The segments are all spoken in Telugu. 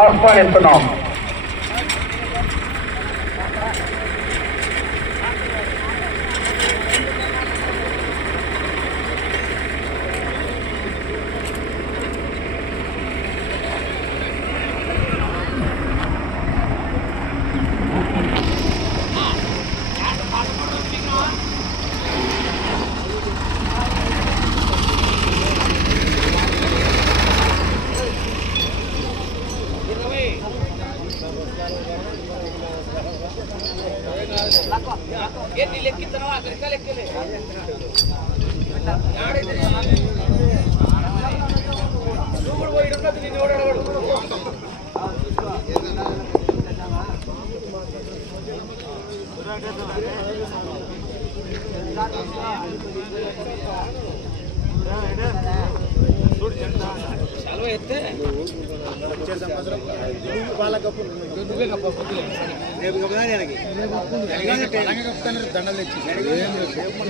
ఆహ్వానిస్తున్నాం. లెక్కిస్తానో అమెరికా లెక్కలే. నువ్వు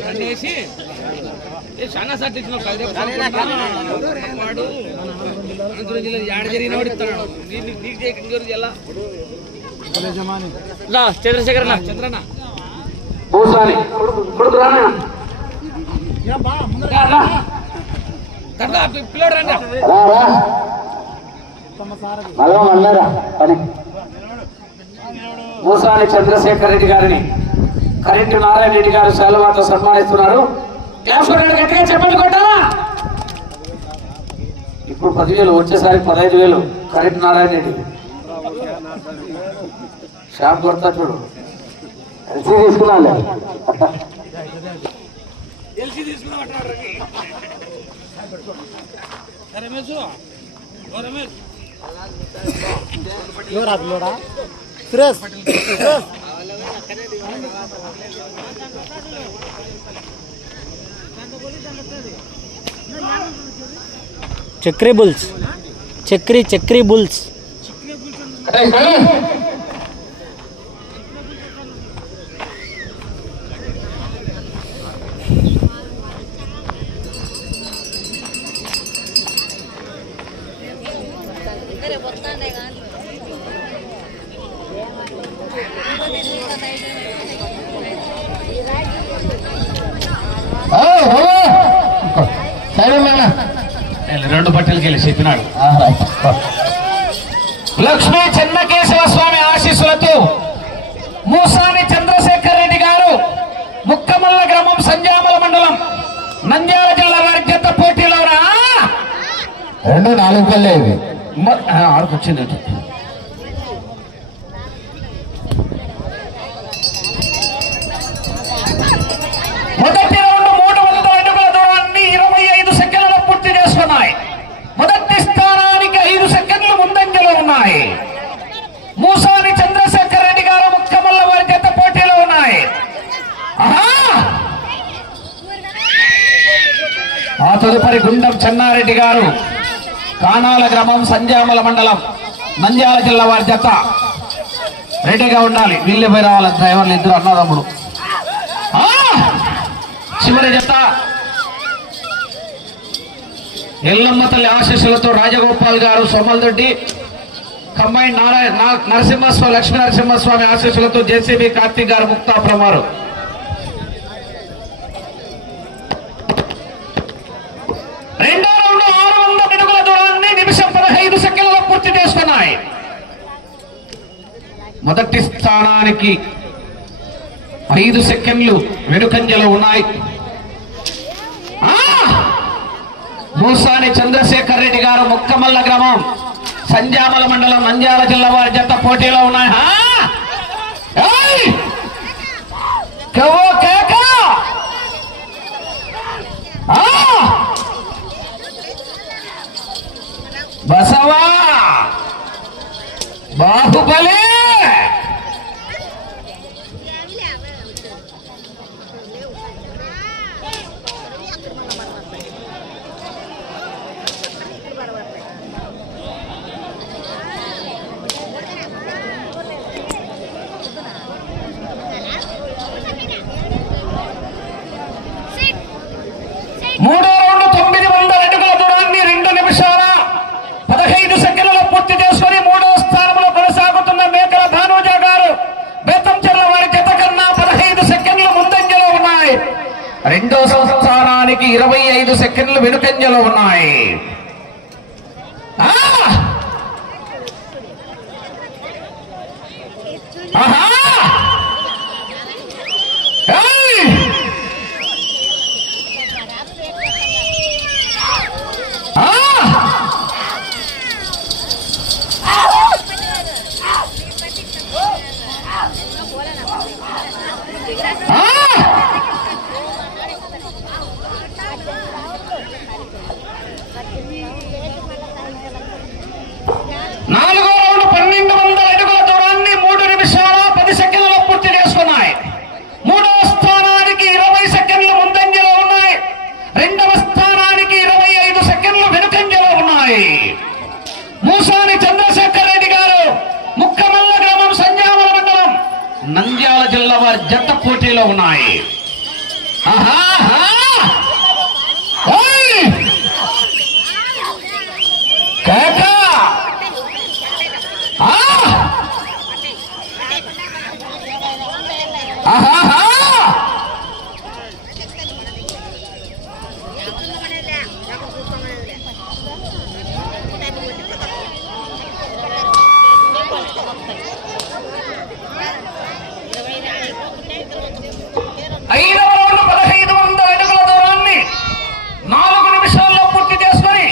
అనేసి ఏ చాలా సార్లు తెచ్చిన వాడు అనంతపురం జిల్లా ఏడ జరిగిన వాడు ఇస్తాడు నీకు చేయక జిల్లా చంద్రశేఖర్ చంద్రన్న భూసాని కొడుకు రానా మూసాని చంద్రశేఖర్ రెడ్డి గారిని కరెంటు నారాయణ రెడ్డి గారు సెలవుతో సన్మానిస్తున్నారు. గట్టిగా చెప్పండి ఇప్పుడు పదివేలు వచ్చేసారి పదహైదు వేలు కరెంటు నారాయణ రెడ్డి. షాప్ కొడతా చూడు. ఎల్సీ తీసుకున్నాలే. ఎల్సీ తీసుకున్నామంటారు चक्री बुल्स। चक्री चक्री बुल्स। चक्री बुल्स రెండు బట్టలకి వెళ్ళి చెప్పినాడు. లక్ష్మీ చెన్నకేశవ స్వామి ఆశీస్సులతో మూసాని చంద్రశేఖర్ రెడ్డి గారు ముక్కమల్ల గ్రామం సంజామల మండలం నంద్యాల జిల్లా వారి జత పోటీలో రెండు నాలుగు కల్లే ఇవి ఆడుకొచ్చింది మొదటి రౌండ్ మూడు వందల అడుగుల దూరాన్ని ఇరవై ఐదు సెకండ్లలో పూర్తి చేసుకున్నాయి మొదటి స్థానానికి ఐదు సెకండ్లు ముందంజలో ఉన్నాయి మూసాని చంద్రశేఖర్ రెడ్డి గారు ముక్కమల్ల వారి జత పోటీలో ఉన్నాయి ఆహా! ఆ తదుపరి గుండం చెన్నారెడ్డి గారు ఆనాల గ్రామం సంజామల మండలం నంద్యాల జిల్లా వారి జత. రెడీగా ఉండాలి. వీళ్ళే పోయి రావాలి. డ్రైవర్లు ఇద్దరు అన్నదమ్ముడు ఆ! చివరి జత. ఎల్లమ్మ తల్లి ఆశీస్సులతో రాజగోపాల్ గారు సోమల్దొడ్డి కంబైన్ నారాయణ నరసింహస్వామి లక్ష్మీ నరసింహస్వామి ఆశీస్సులతో జేసీబీ కార్తీక్ గారు ముక్తాపురం వారు రెండో రౌండ్ ఆరు వందల అడుగుల దూరాన్ని నిమిషం పదహైదు సెకండ్లలో ఉన్నాయి. మొదటి స్థానానికి ఐదు సెకండ్లు వెనుకంజలో ఉన్నాయి. మూసాని చంద్రశేఖర్ రెడ్డి గారు ముక్కమల్ల గ్రామం సంజామల మండలం నంద్యాల జిల్లా వారి జత పోటీలో ఉన్నాయి. బసవా! చేసుకొని మూడో రెండో సంవత్సరానికి ఇరవై ఐదు సెకండ్లు వెనుకంజలో ఉన్నాయి. జిల్లా వారి జత పోటీలో ఉన్నాయి. ఆహా! ఆహాహా! ఐదవ రౌండ్ పదహైదు వందల అడుగుల దూరాన్ని నాలుగు నిమిషాల్లో పూర్తి చేసుకొని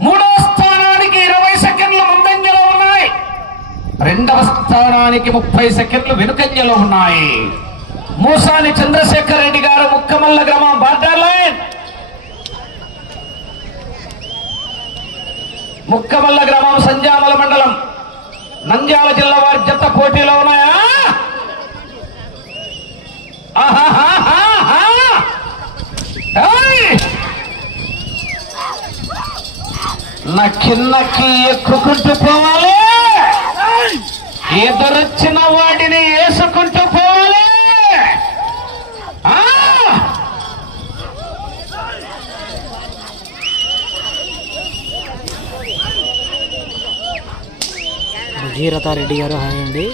మూడో స్థానానికి ఇరవై సెకండ్లు ముందంజలో ఉన్నాయి రెండవ స్థానానికి ముప్పై సెకండ్లు వెనుకంజలో ఉన్నాయి. మూసాని చంద్రశేఖర్ రెడ్డి గారు ముక్కమల్ల గ్రామం బార్డర్ లైన్. ముక్కమల్ల గ్రామం సంజామల మండలం. నంద్యాల జిల్లా వారి జత పోటీలో ఉన్నాయా? ఆహాహాహాహా! ఏయ్! నక్కి నక్కి ఎక్కుకుంటూ పోవాలి. ఎదురొచ్చిన వాటిని వేసుకుంటూ పోవాలి. ఆ! భగీరథారెడ్డి గారు హాయ్ అండి.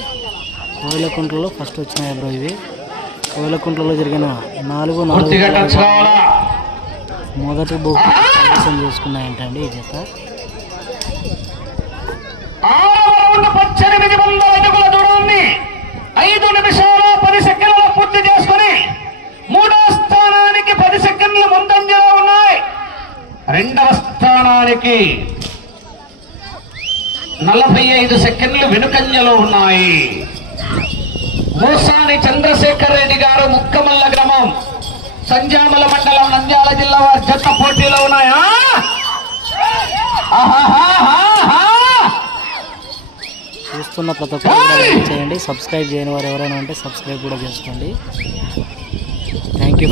కోయిలకుంట్లలో ఫస్ట్ వచ్చినాయి బ్రో ఇవి? కోయిలకుంట్లలో జరిగిన నాలుగు నాలుగు మొదటి బహుమతి కైవసం చేసుకున్నాయంటండి ఈ జత ఆరవ రౌండ్ పద్దెనిమిది వందల అడుగుల దూరాన్ని మూడు నిమిషాల పది సెకండ్లు పూర్తి చేసుకుని మూడో స్థానానికి పది సెకండ్లు ముందంజలో ఉన్నాయి. రెండవ స్థానానికి నలభై ఐదు సెకండ్లు వెనుకంజలో ఉన్నాయి. మూసాని చంద్రశేఖర్ రెడ్డి గారు ముక్కమల్ల గ్రామం సంజామల మండలం నంద్యాల జిల్లా వారి జత పోటీలో ఉన్నాయా. ఆహాహాహాహా! చూస్తున్న ప్రతి ఒక్కరు కూడా లైక్ చేయండి. సబ్స్క్రైబ్ చేయని వారు ఎవరైనా ఉంటే సబ్స్క్రైబ్ కూడా చేసుకోండి. థ్యాంక్ యూ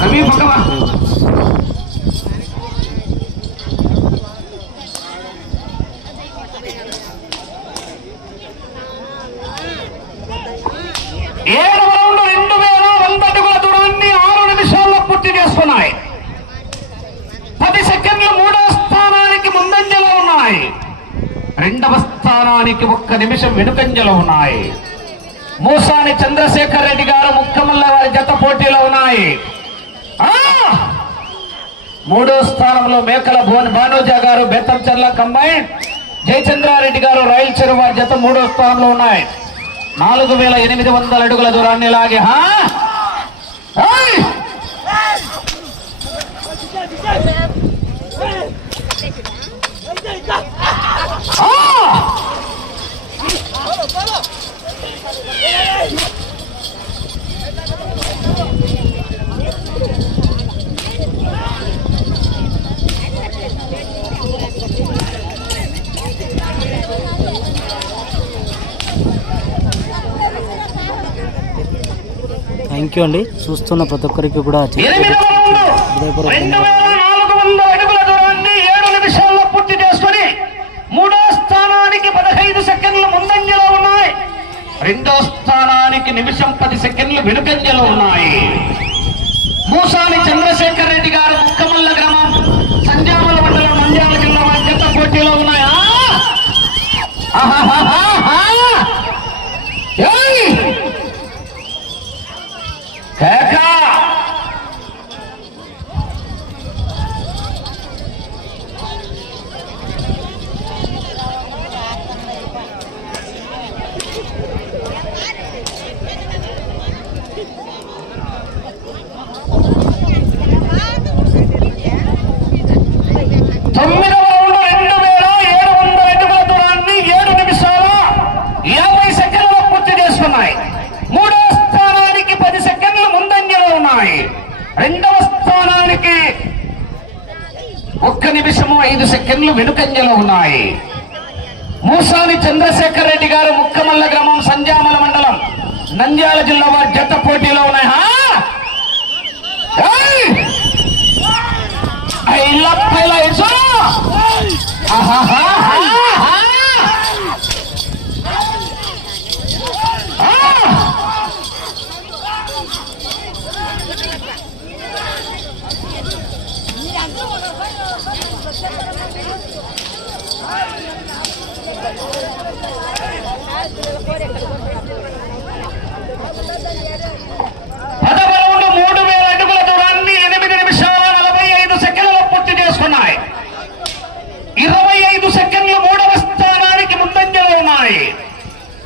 చేసుకున్నాయి పది సెకండ్లు మూడో స్థానానికి ముందంజలో ఉన్నాయి. రెండవ స్థానానికి ఒక్క నిమిషం వెనుకంజలు ఉన్నాయి. మూసాని చంద్రశేఖర్ రెడ్డి గారు ముక్కమల్ల వారి జత పోటీలో ఉన్నాయి. మూడో స్థానంలో మేకల భువన్ భానోజా గారు బెత్తంచర్ల కంబైన్. జయచంద్రారెడ్డి గారు రైలు చెరువు వారి జత మూడో స్థానంలో ఉన్నాయి. నాలుగు వేల ఎనిమిది వందల అడుగుల దూరాన్ని లాగే హా? థ్యాంక్ యూ అండి. చూస్తున్న ప్రతి ఒక్కరికి కూడా రౌండ్. స్థానానికి నిమిషం పది సెకండ్లు వెనుకంజలో ఉన్నాయి. మూసాని చంద్రశేఖర్ రెడ్డి గారు ముక్కమల్ల గ్రామం సంజామల మండలం నంద్యాల జిల్లా జత పోటీలో ఉన్నాయా. ఆహాహాహాహా! ఏయ్! కేక తొమ్మిదవ రౌండ్ రెండు వేల ఏడు వందల అడుగుల దూరాన్ని ఏడు నిమిషాల యాభై సెకండ్లు పూర్తి చేసుకున్నాయి మూడో స్థానానికి పది సెకండ్లు ముందంజలో ఉన్నాయి రెండవ స్థానానికి ఒక్క నిమిషము ఐదు సెకండ్లు వెనుకంజలో ఉన్నాయి మూసాని చంద్రశేఖర్ రెడ్డి గారు ముక్కమల్ల గ్రామం సంజామల మండలం నంద్యాల జిల్లా వారి జత పోటీలో ఉన్నాయి హా? ఏయ్! I love highlights. పదవ రౌండ్ మూడు వేల అడుగుల దూరాన్ని ఎనిమిది నిమిషాల నలభై ఐదు సెకండ్లలో పూర్తి చేసుకున్నాయి ఇరవై ఐదు సెకండ్లు మూడవ స్థానానికి ముందంజలో ఉన్నాయి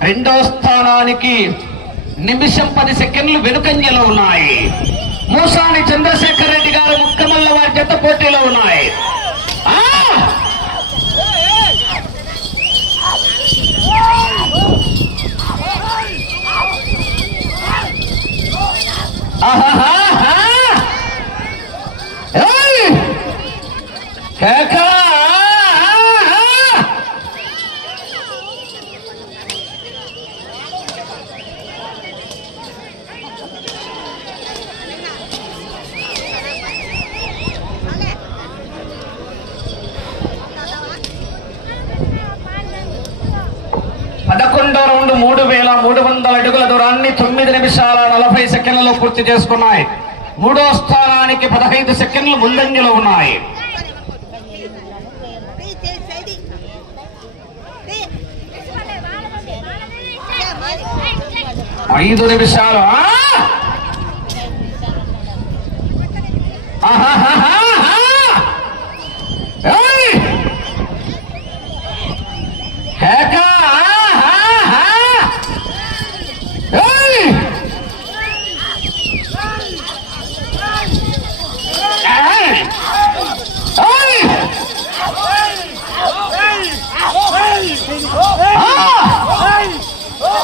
రెండో స్థానానికి నిమిషం పది సెకండ్లు వెనుకంజలో ఉన్నాయి. మూసాని చంద్రశేఖర్ రెడ్డి గారు ముక్కమల్ల వారి జత పోటీలో ఉన్నాయి. ఆహాహా! ఏయ్! కేక! పదకొండో రౌండ్ మూడు వందల అడుగుల దూరాన్ని తొమ్మిది నిమిషాల నలభై సెకండ్లలో పూర్తి చేసుకున్నాయి. మూడో స్థానానికి పదహైదు సెకండ్లు ముందంజలో ఉన్నాయి. ఐదు నిమిషాలు. ఆహా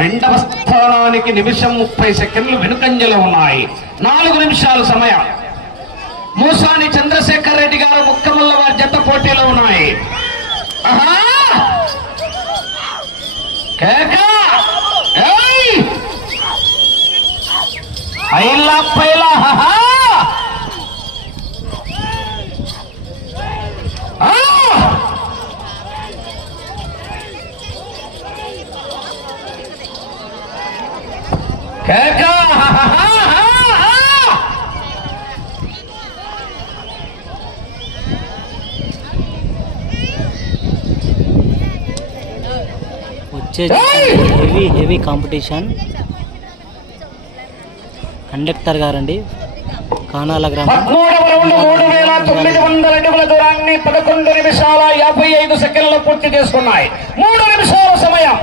రెండవ స్థానానికి నిమిషం ముప్పై సెకండ్లు వెనుకంజలో ఉన్నాయి. నాలుగు నిమిషాలు సమయం. మూసాని చంద్రశేఖర్ రెడ్డి గారు ముక్కమల్ల వారి జత పోటీలో ఉన్నాయి. ఐలా పైలా హహా! ఆ! కేక! హహా! వచ్చే హెవీ హెవీ కాంపిటీషన్. కండక్టర్ గారండి. కానాల గ్రామం. మూడు వేల తొమ్మిది వందల అడుగుల దూరాన్ని పదకొండు నిమిషాల యాభై ఐదు సెకండ్లు పూర్తి చేసుకున్నాయి. మూడు నిమిషాల సమయం.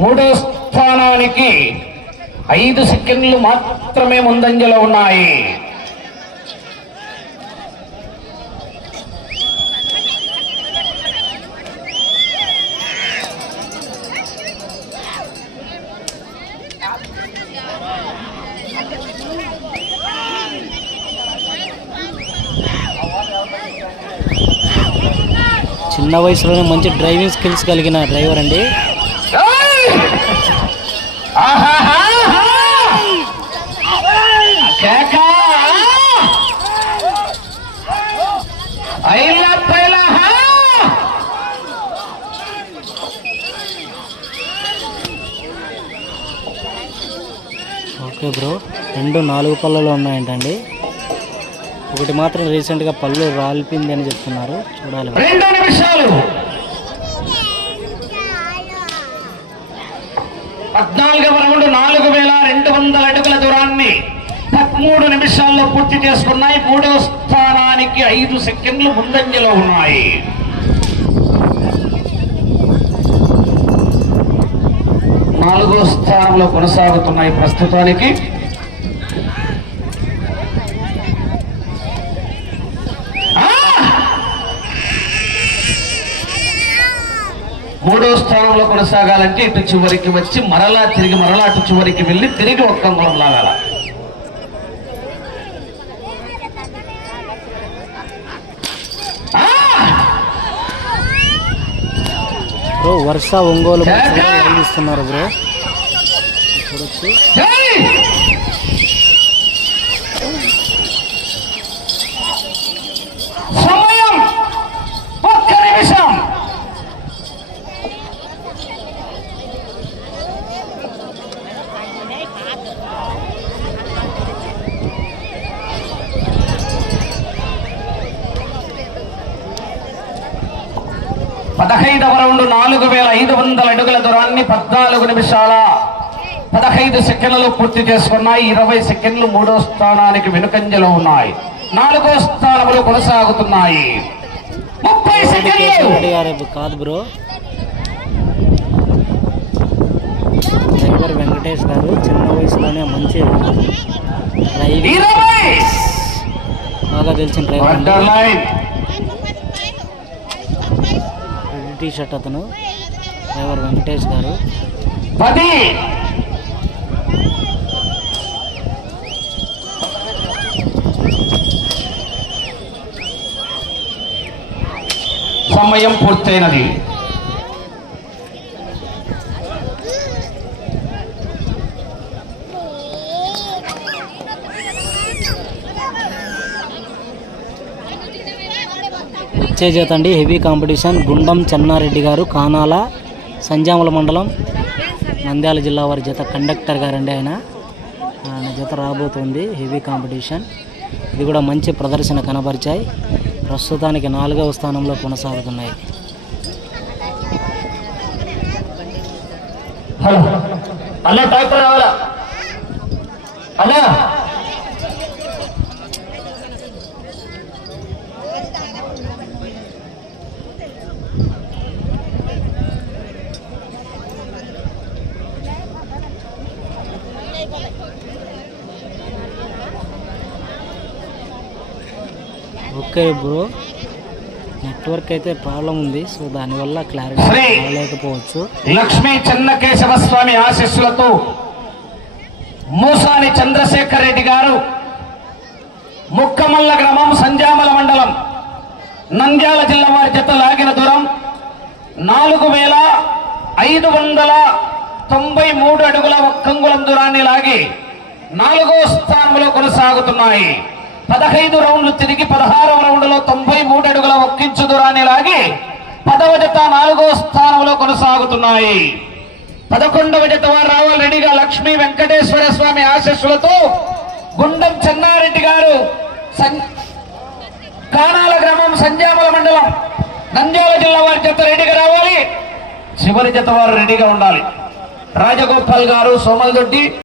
మూడో స్థానానికి ఐదు సెకండ్లు మాత్రమే ముందంజలో ఉన్నాయి. చిన్న వయసులోనే మంచి డ్రైవింగ్ స్కిల్స్ కలిగిన డ్రైవర్ అండి. ఏయ్! ఓకే బ్రో రెండు నాలుగు పళ్ళలో ఉన్నాయంటండి. ఒకటి మాత్రం రీసెంట్గా పళ్ళు రాలిపింది అని చెప్తున్నారు. చూడాలి. రెండు నిమిషాలు. పద్నాలుగవ రౌండ్ నాలుగు వేల రెండు వందల అడుగుల దూరాన్ని. మూడు నిమిషాల్లో పూర్తి చేసుకున్నాయి. మూడవ స్థానానికి ఐదు సెకండ్లు ముందంజలో ఉన్నాయి. నాలుగో స్థానంలో కొనసాగుతున్నాయి ప్రస్తుతానికి. మూడో స్థానంలో కొనసాగాలంటే ఇటు చివరికి వచ్చి మరలా తిరిగి మరలా అటు చివరికి వెళ్ళి తిరిగి ఒక్క అంగుళం లాగాల. వర్ష ఒంగోలు ఇస్తున్నారు బ్రో. చూడొచ్చు జై సమయం ఒక్క నిమిషం పదహైదవ రౌండ్ నాలుగు వేల ఐదు వందల అడుగుల దూరాన్ని పద్నాలుగు నిమిషాల పదహైదు సెకండ్లు పూర్తి చేసుకున్నాయి. ఇరవై సెకండ్లు మూడో స్థానానికి వెనుకంజలో ఉన్నాయి. నాలుగో స్థానములు కొనసాగుతున్నాయి. ముప్పై సెకండ్లు! కాదు బ్రో. డ్రైవర్ వెంకటేష్ గారు చిన్న వయసులోనే మంచి బాగా తెలిసిన డ్రైవర్ టీ షర్ట్ అతను. డ్రైవర్ వెంకటేష్ గారు. పది. సమయం పూర్తయినది. అండి హెవీ కాంపిటీషన్ గుండం చెన్నారెడ్డి గారు కానాల సంజాముల మండలం నంద్యాల జిల్లా వారి జత కండక్టర్ గారండి ఆయన. ఆయన జత రాబోతుంది హెవీ కాంపిటీషన్. ఇది కూడా మంచి ప్రదర్శన కనబరిచాయి. ప్రస్తుతానికి నాలుగవ స్థానంలో కొనసాగుతున్నాయి. హలో అన్న ట్రాక్టర్ రావాలా అన్నా ఓకే బ్రో నెట్వర్క్ అయితే ప్రాబ్లం ఉంది సో దానివల్ల క్లారిటీ. రాలేకపోవచ్చు లక్ష్మీ చెన్నకేశవ స్వామి ఆశీస్సులతో మూసాని చంద్రశేఖర్ రెడ్డి గారు ముక్కమల్ల గ్రామం సంజామల మండలం నంద్యాల జిల్లా వారి జత లాగిన దూరం నాలుగు వేల ఐదు వందల తొంభై మూడు అడుగుల ఒక్కంగుళం దూరాన్ని లాగి నాలుగో స్థానంలో కొనసాగుతున్నాయి పదహైదు రౌండ్లు తిరిగి పదహారవ రౌండ్లో తొంభై మూడు అడుగుల ఒక్కించు దూరాన్ని లాగి పదవ జత నాలుగో స్థానంలో కొనసాగుతున్నాయి. పదకొండవ జత వారు రావాలి. రెడీగా లక్ష్మీ వెంకటేశ్వర స్వామి ఆశస్సులతో గుండం చెన్నారెడ్డి గారు సం- కానాల గ్రామం సంజామల మండలం నంద్యాల జిల్లా వారి జత రెడీగా రావాలి. చివరి జత వారు రెడీగా ఉండాలి. రాజగోపాల్ గారు సోమల్దొడ్డి